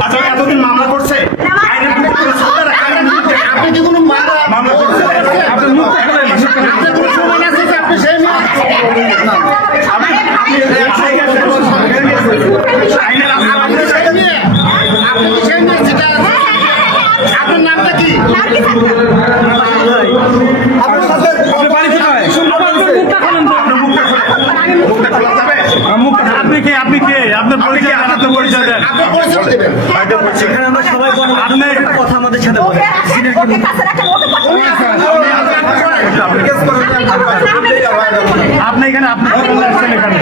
আচ্ছা এতদিন মামলা করছে আপনি কি কোনো মামলা করছেন আপনি মুখ দেখালেন আপনার কোনো প্রমাণ আছে যে আপনি সেই মেয়ে আপনি আপনি আপনার নামটা কি? আপনি কে? আপনি কে? আপনার পরিচয় দেন আপনার পরিচয় দেন। আপনার পরিচয় দেবেন। এখানে আমরা সবাই বলব আপনি একটা কথা আমাদের সাথে বলে ওকে কাছে রাখেন ওকে আপনি এখানে আপনার জন্য আসছেন এখানে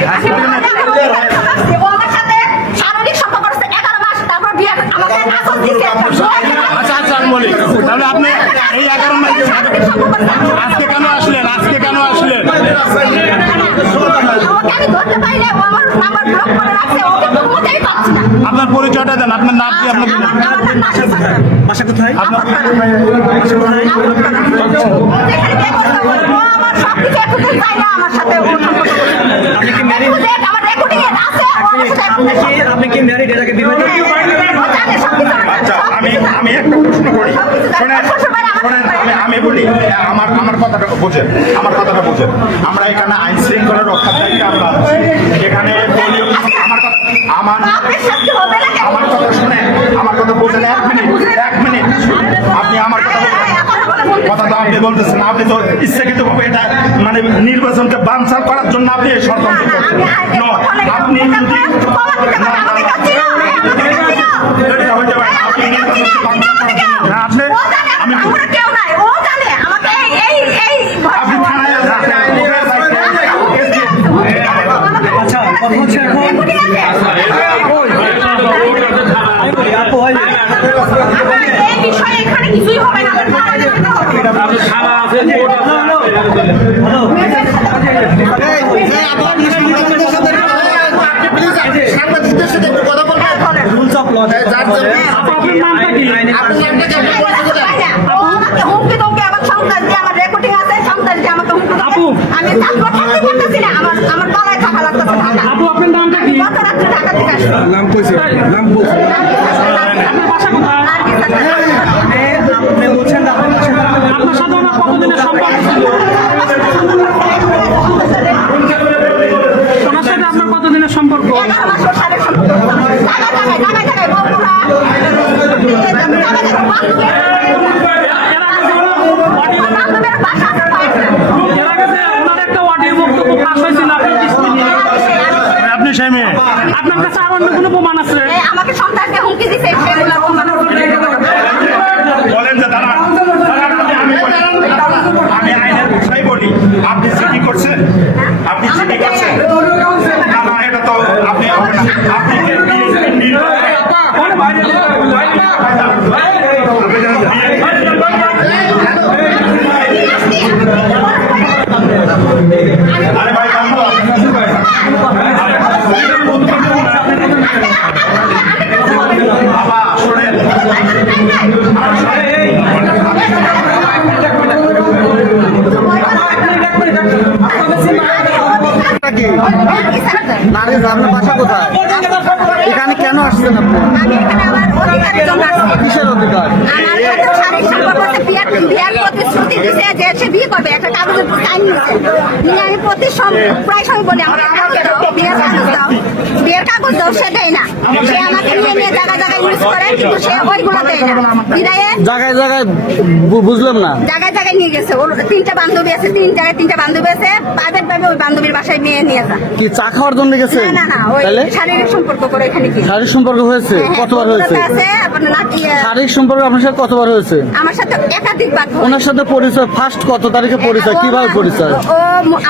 ও আমার সাথে শারীরিক সম্পর্ক করছে এগারো মাস তারপর বিয়ে আমাকে আসল দিচ্ছে আচ্ছা আচ্ছা আমি বলি তাহলে আপনি এই এগারো মাস আজকে কেন আসলেন? আজকে কেন আসলেন? আপনার পরিচয়টা দেন আপনার নাম কি আপনার। বাসা কোথায়? আপনার। আপনি কি ম্যারিড বিবাহিত ও জানে সবকিছু আমার আচ্ছা আমি আমি একটা প্রশ্ন করি। শোনেন আমি বলি আমার আমার কথাটা বোঝেন আমার কথাটা বোঝেন আমরা এখানে আইন শৃঙ্খলা রক্ষার দায়িত্বে আমরা এখানে আমার আমার? আমার কথা শুনেন আমার কথা বোঝেন এক মিনিট এক মিনিট আপনি আমার কথা হ্যাঁ, কথা তো আপনি বলতেছেন আপনি তো ইচ্ছাকৃত ভাবে এটা মানে নির্বাচনকে বানচাল করার জন্য আপনি এই ষড়যন্ত্র করছেন আপনি যদি হইতে পারে আপনি নির্বাচনকে বানচাল করার জন্য হ্যাঁ, আপনি ও জানে, আমি আমরা কেউ নাই, ও জানে, আমাকে এই- এই- এই আপনি থানায় যান, আপনি আইনের সাইডে কেস দিয়ে- আচ্ছা কথা হচ্ছে এখন recording আছে। আমি বলি আপু হয় আমার এই বিষয়ে এখানে কিছুই হবে না, আমার থানায় যেতে হবে। আপনি প্লিজ সাংবাদিকদের সাথে একটু কথা বলবেন রুলস অফ ল যার জন্য- আপনার নামটা কি আপনার নামটা কি আপনি পরিচয় দেন? ও আমাকে হুমকি ধমকি আমার সন্তান দিয়ে আমার রেকর্ডিং আছে সন্তান দিয়ে আমাকে হুমকি ধমকি- আপু। আমি ছাত্র থাকতে পারতেছি না আমার আমার গলায় থাকা লাগতেছে আপু আপনার নামটা কি নাম কইছে নাম বলছে হয়েছিল আপনার স্ত্রী নিয়ে। আপনি সেই মেয়ে। আপনার কাছে আর অন্য কোনো প্রমাণ আছে? আমাকে সন্তানকে হুমকি দিছে সেগুলো প্রমাণ বলেন যে দাঁড়ান দাঁড়ান, আমি- আমি বলি। আমি আইনের বিষয় বলি আপনি চিঠি করছেন আপনি চিঠি করছেন না না এটা তো আপনি হবে না। আপনি যে বিএনপির নির্বাচনে- আরে ভাই বান্ধব বাবা শোনেন নারিজ আপনার বাসা কোথায়? এখানে কেন আসছেন আপনি? আমি এখানে আমার অধিকারের জন্য আসছি। কিসের অধিকার? আমার সাথে শারীরিক সম্পর্ক আছে, বিয়ের বিয়ের প্রতিশ্রুতি দিছে যে সে বিয়ে করবে একটা কাগজের সাইন নিছে। নিয়ে আমি প্রতি সম- প্রায় সময় বলি আমার কাগজ বিয়ের কাগজ দাও। বিয়ের কাগজ দাও সে না। সে আমাকে নিয়ে নিয়ে জায়গায় জায়গায় ইউজ করে কিন্তু সে ওইগুলো দেয় না। বিদায়ে জায়গায় জায়গায় বুঝলাম না। জায়গায় জায়গায় নিয়ে গেছে। ওর তিনটা বান্ধবী আছে তিন জায়গায় তিনটা বান্ধবী আছে প্রাইভেট ভাবে ওই বান্ধবীর বাসায় মেয়ে নিয়ে যা। কি চা খাওয়ার জন্য গেছে? না না ওই শারীরিক সম্পর্ক করে এখানে কি শারীরিক সম্পর্ক হয়েছে? হ্যাঁ, কতবার হয়েছে? শারীরিক সম্পর্ক আপনার সাথে কতবার হয়েছে? আমার সাথে একাধিক বার ওনার সাথে পরিচয় ফার্স্ট কত তারিখে পরিচয়? কীভাবে পরিচয়?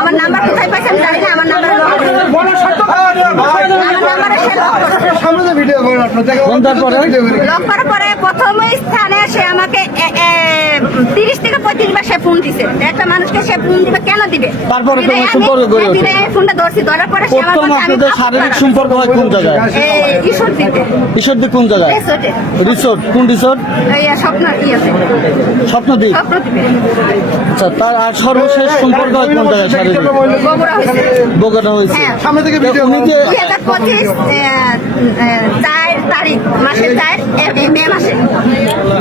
আমার নাম্বার কোথায় পাইছেন জানি না আমার নাম্বার পরে? প্রথম স্থানে সে আমাকে তিরিশ থেকে পঁয়ত্রিশ বার সে ফোন দিছে। একটা মানুষকে সে ফোন দিবে কেন দিবে? তারপরে আমি- সম্পর্ক গড়ে হ্যাঁ, ওঠে। ফোনটা ধরছি ধরার পরে সে আমার আপনাদের শারীরিক সম্পর্ক হয় কোন জায়গায়? এই ঈশ্বর দিতে ঈশ্বরদী কোন জায়গায়? রিসোর্টে রিসোর্ট কোন রিসোর্ট এই স্বপ্ন স্বপ্নদ্বীপ? স্বপ্ন দিবে আচ্ছা তার আর সর্বশেষ সম্পর্ক হয় কোন জায়গায় শারীরিক? বগুড়া হয়েছে। হ্যাঁ। সামনে থেকে ভিডিও উনি যে দুই হাজার পঁচিশ চার তারিখ মাসের চার এ- এ- মে মাসে।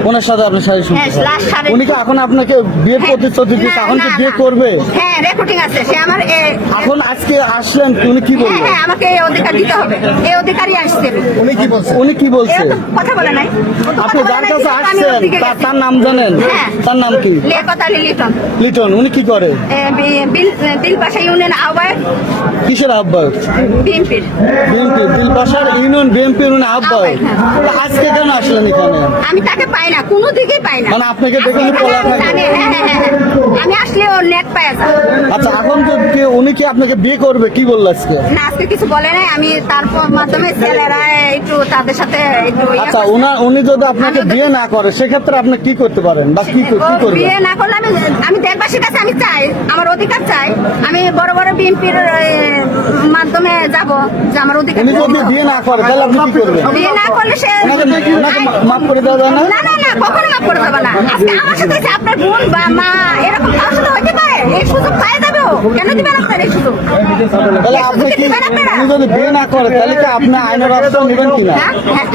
ওনার সাথে আপনার শারীরিক হ্যাঁ, সম্পর্ক শারীরিক- উনি কি এখন আপনাকে বিয়ের প্রতিশ্রুতি দিচ্ছে এখন কি বিয়ে করবে? হ্যাঁ রেকর্ডিং আছে। সে আমার এখন আজকে আসলেন উনি কি হ্যাঁ হ্যাঁ আমাকে এই অধিকার দিতে হবে। এই অধিকারই আসছে। উনি কি বলছে? উনি কি বলছে? কথা বলে নাই। আপনি যার কাছে আসছেন তার নাম জানেন? হ্যাঁ। তার নাম কি? লিয়াকত আলী লিটন। লিটন উনি কি করে? বিল বিল পাশা ইউনিয়ন আহ্বায়ক। কিসের আহ্বায়ক? বিএনপির। বিএনপি দিলবাসার ইউনিয়ন বিএনপি উনি আহ্বায়ক। আজকে কেন আসলেন এখানে? আমি তাকে পাই না কোনো দিকেই পাই না। মানে আপনাকে হ্যাঁ, হ্যাঁ, হ্যাঁ। আমি আসলে ওর নেট পাই আচ্ছা এখন যে উনি কি আপনাকে বিয়ে করবে? কি বলল আজকে? না আজকে কিছু বলে নাই। আমি তারপর মাধ্যমে ছেলেরা একটু তাদের সাথে একটু ইয়ে আচ্ছা উনা উনি যদি আপনাকে বিয়ে না করে সেক্ষেত্রে আপনি কি করতে পারেন? বা কি কি করবেন? বিয়ে না করলে আমি আমি দেশবাসীর কাছে আমি চাই আমার অধিকার চাই। আমি বড় বড় বিএনপির মাধ্যমে যাব যে আমার অধিকার উনি যদি বিয়ে না করে তাহলে আপনি কি করবেন? বিয়ে না করলে সে ওনাকে ওনাকে মাফ করে দেওয়া যায় না না না না কখনো মাফ করে দেবে না। আজকে আমার সাথে আপনার বোন বা মা এরকম কারোর সাথে হইতে পারে? এই সুযোগ পায় যাবে কেন দিবেন আপনার এই সুযোগ? তাহলে আপনি কি আপনি যদি বিয়ে না করে তাহলে কি আপনি আইনের আশ্রয় নেবেন কিনা?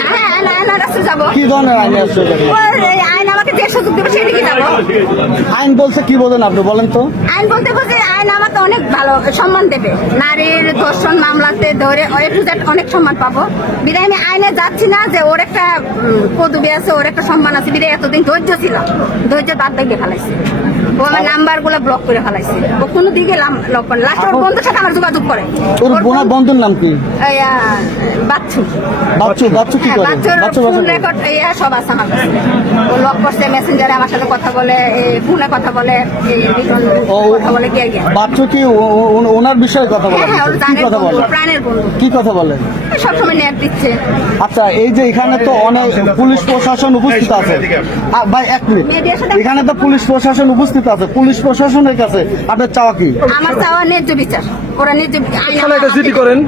হ্যাঁ আইনের আশ্রয় যাব। কি ধরনের আইনের রাস্তা সুযোগ দেবে সেদিকে যাব? আইন বলছে কি বলেন আপনি বলেন তো। আইন বলতে বলতে আইন আমাকে অনেক ভালো সম্মান দেবে। নারীর ধর্ষণ মামলাতে ধরে এ টু জেড অনেক সম্মান পাবো। বিদায় আমি আইনে যাচ্ছি না যে ওর একটা পদবি আছে ওর একটা সম্মান আছে। বিদায় এতদিন ধৈর্য ছিল। ধৈর্য তার দেখে ফেলাইছে। ও আমার নাম্বার ব্লক করে ফেলাইছে। ও কোনো দিকে লক করে লাস্ট ওর বন্ধুর সাথে আমার যোগাযোগ করে। ওর ওর বন্ধুর নাম কি? বাচ্চু। বাচ্চু বাচ্চু কি করে? বাচ্চু ফোন রেকর্ড ইয়া সব আছে আমার কাছে। ও লক করছে মেসেঞ্জারে আমার সাথে কথা বলে ফোনে কথা বলে কথা কে বাচ্চু ওনার বিষয়ে কথা বলে? হ্যাঁ হ্যাঁ কি কথা বলে? প্রাণের বন্ধু। কি কথা বলে? সবসময় নেট দিচ্ছে। আচ্ছা এই যে এখানে তো অনেক পুলিশ প্রশাসন উপস্থিত আছে। আ, ভাই এক মিনিট। এখানে তো পুলিশ প্রশাসন উপস্থিত আছে? পুলিশ প্রশাসনের কাছে আপনার চাওয়া কি? আমার চাওয়া ন্যায্য বিচার। ওরা ন্যায্য আইন জিডি করেন।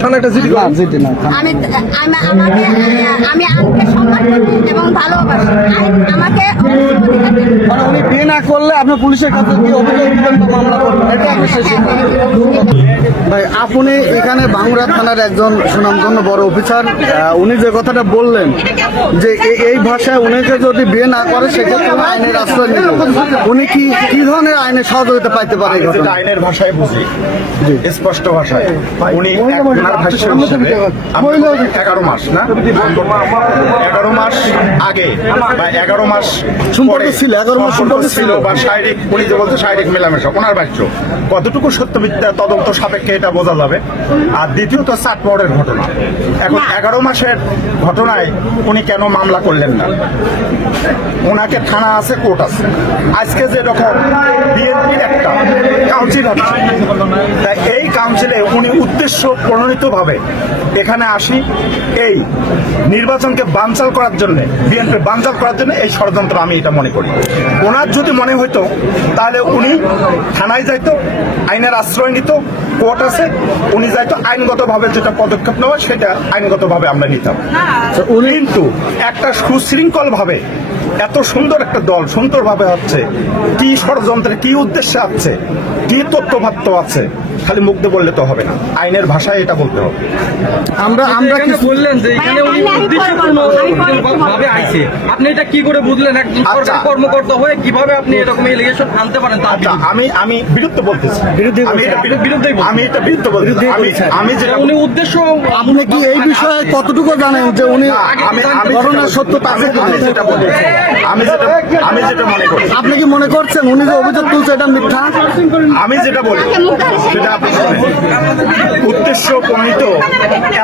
থানা একটা জিডি না না আমি আমি আমাকে আমি সম্মান করি এবং ভালোবাসি। আমাকে। মানে উনি বিয়ে না করলে আপনি পুলিশের কাছে কি অভিযোগ দিবেন বা মামলা করবেন? এটা আপনি শেষ ভাই আপনি এখানে বাংলা থানার একজন সুনামধন্য বড় অফিসার উনি যে কথাটা বললেন যে এই ভাষায় উনিকে যদি বিয়ে না করে সেক্ষেত্রে উনি আইনের আশ্রয় নেবেন উনি কি কি ধরনের আইনের সহযোগিতা পাইতে পারে আইনের ভাষায় বুঝি। স্পষ্ট ভাষায়। উনি এক ভাষ্য হিসেবে এগারো মাস না? এগারো মাস আগে বা এগারো মাস পরে ছিল, 11 মাস ছিল। ছিল। বা শারীরিক উনি যে বলছে শারীরিক মেলামেশা ওনার ভাষ্য। কতটুকু সত্য মিথ্যা তদন্ত সাপেক্ষে এটা বোঝা যাবে। আর দ্বিতীয়ত চাটমোড়ের ঘটনা। এখন এগারো মাসের ঘটনায় উনি কেন মামলা করলেন না? ওনাকে থানা আছে কোর্ট আছে। আজকে যেরকম বিএনপির একটা কাউন্সিল আছে এই কাউন্সিলে উনি উদ্দেশ্য প্রণোদিতভাবে এখানে আসি। এই নির্বাচনকে বানচাল করার জন্য বিএনপি বানচাল করার জন্য এই ষড়যন্ত্র আমি এটা মনে করি। ওনার যদি মনে হইতো, তাহলে উনি থানায় যাইতো, আইনের আশ্রয় নিত, কোর্ট আছে, উনি যাইতো, আইনগতভাবে যেটা পদক্ষেপ নেওয়া সেটা আইনগতভাবে আমরা নিতাম। উনি কিন্তু একটা সুশৃঙ্খল ভাবে এত সুন্দর একটা দল, সুন্দরভাবে হচ্ছে কি ষড়যন্ত্রে, কি উদ্দেশ্যে আছে কি তথ্যভাত্য আছে খালি মুখ দিয়ে বললে তো হবে না। আইনের ভাষায় এটা বলতে হবে। আমরা আমরা কিছু বললেন যে এখানে উনি ভাবে আইছে। আপনি এটা কি করে বুঝলেন? একজন আচ্ছা। সরকারি কর্মকর্তা হয়ে কীভাবে আপনি এরকম এলিগেশন আনতে পারেন তার আচ্ছা আমি আমি বিরুদ্ধে বলতেছি। বিরুদ্ধে আমি এটা। বিরুদ্ধেই বলছেন। আমি এটা বিরুদ্ধে বলতেছি আমি আমি যেটা উনি উদ্দেশ্য আপনি কি এই বিষয়ে কতটুকু জানেন যে উনি আমি আমি ঘটনার সত্য আমি আমি যেটা বলেছি। আমি যেটা আমি যেটা মনে করি আপনি কি মনে করছেন? উনি যে অভিযোগ তুলছে এটা মিথ্যা? আমি যেটা বলি সেটা আপনি শোনেন। উদ্দেশ্য প্রণীত।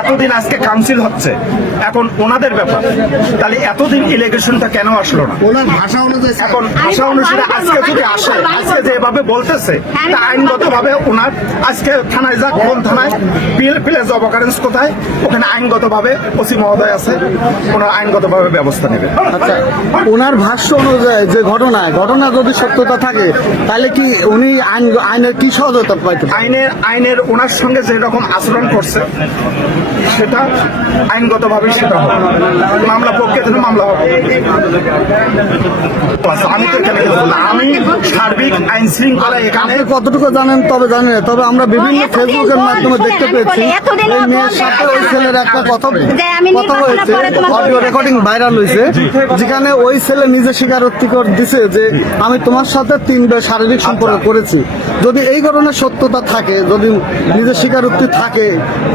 এতদিন আজকে কাউন্সিল হচ্ছে। এখন ওনাদের ব্যাপার। তাহলে এতদিন ইলেকশনটা কেন আসলো না? ওনার ভাষা অনুযায়ী এখন ভাষা অনুসারে আজকে যদি আসে আজকে যেভাবে বলতেছে তা আইনগত ভাবে ওনার আজকে থানায় যাক কোন থানায় বিল প্লেস অফ অকারেন্স কোথায় ওখানে আইনগত ভাবে ওসি মহোদয় আছে ওনার আইনগত ভাবে ব্যবস্থা নেবে। আচ্ছা ওনার ভাষ্য অনুযায়ী যে ঘটনায় ঘটনা যদি সত্যতা থাকে তাহলে কি উনি আইন আইনের কি সহজতা পাইতে পারেন? আইনের আইনের ওনার সঙ্গে যে রকম আচরণ করছে সেটা আইনগত ভাবে সেটা হবে। মামলা পক্ষে থেকে মামলা হবে। আমি তো এখানে। আমি সার্বিক আইন শৃঙ্খলা এখানে কতটুকু জানেন তবে জানেন। তবে আমরা বিভিন্ন ফেসবুকের মাধ্যমে দেখতে পেয়েছি। এই মেয়ের সাথে ওই ছেলের একটা কথা আমি কথা হয়েছে। অডিও রেকর্ডিং ভাইরাল হয়েছে। যেখানে ওই ছেলে নিজে স্বীকারোক্তি দিছে যে আমি তোমার সাথে তিনবার শারীরিক সম্পর্ক করেছি। যদি এই ধরনের সত্যতা থাকে যদি নিজের স্বীকারোক্তি থাকে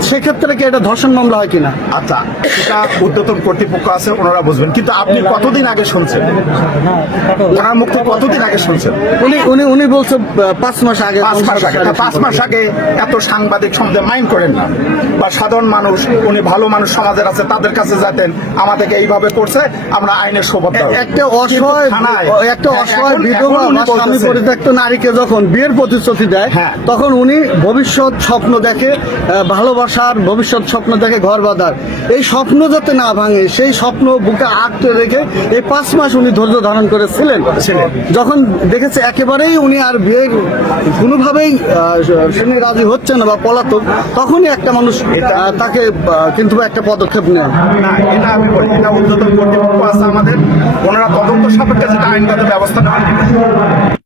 সেক্ষেত্রে কি এটা ধর্ষণ মামলা হয় কিনা? আচ্ছা সেটা উদ্যতন কর্তৃপক্ষ আছে ওনারা বুঝবেন। কিন্তু আপনি কতদিন আগে শুনছেন? মুক্ত কতদিন আগে শুনছেন? উনি উনি উনি বলছে পাঁচ মাস আগে পাঁচ মাস আগে পাঁচ মাস আগে এত সাংবাদিক সমাজে মাইন্ড করেন না। বা সাধারণ মানুষ উনি ভালো মানুষ সমাজের আছে তাদের কাছে যাতেন আমাদেরকে এইভাবে করছে আমরা আইনের সোবত একটা অসহায় একটা অসহায় বিধবা স্বামী পরিত্যক্ত নারীকে যখন বিয়ের প্রতিশ্রুতি দেয় হ্যাঁ। তখন উনি ভবিষ্যৎ স্বপ্ন দেখে ভালোবাসার ভবিষ্যৎ স্বপ্ন দেখে ঘর বাঁধার। এই স্বপ্ন যাতে না ভাঙে সেই স্বপ্ন বুকে আঁকতে রেখে এই পাঁচ মাস উনি ধৈর্য ধারণ করেছিলেন। যখন দেখেছে একেবারেই উনি আর বিয়ে কোনোভাবেই শুনে রাজি হচ্ছে না বা পলাতক তখনই একটা মানুষ তাকে কিন্তু একটা পদক্ষেপ নেয়। না এটা আমি বলি এটা উদ্যতন কর্তৃপক্ষ আছে আমাদের। ওনারা তদন্ত সাপেক্ষে যেটা আইনগত ব্যবস্থা নেওয়ার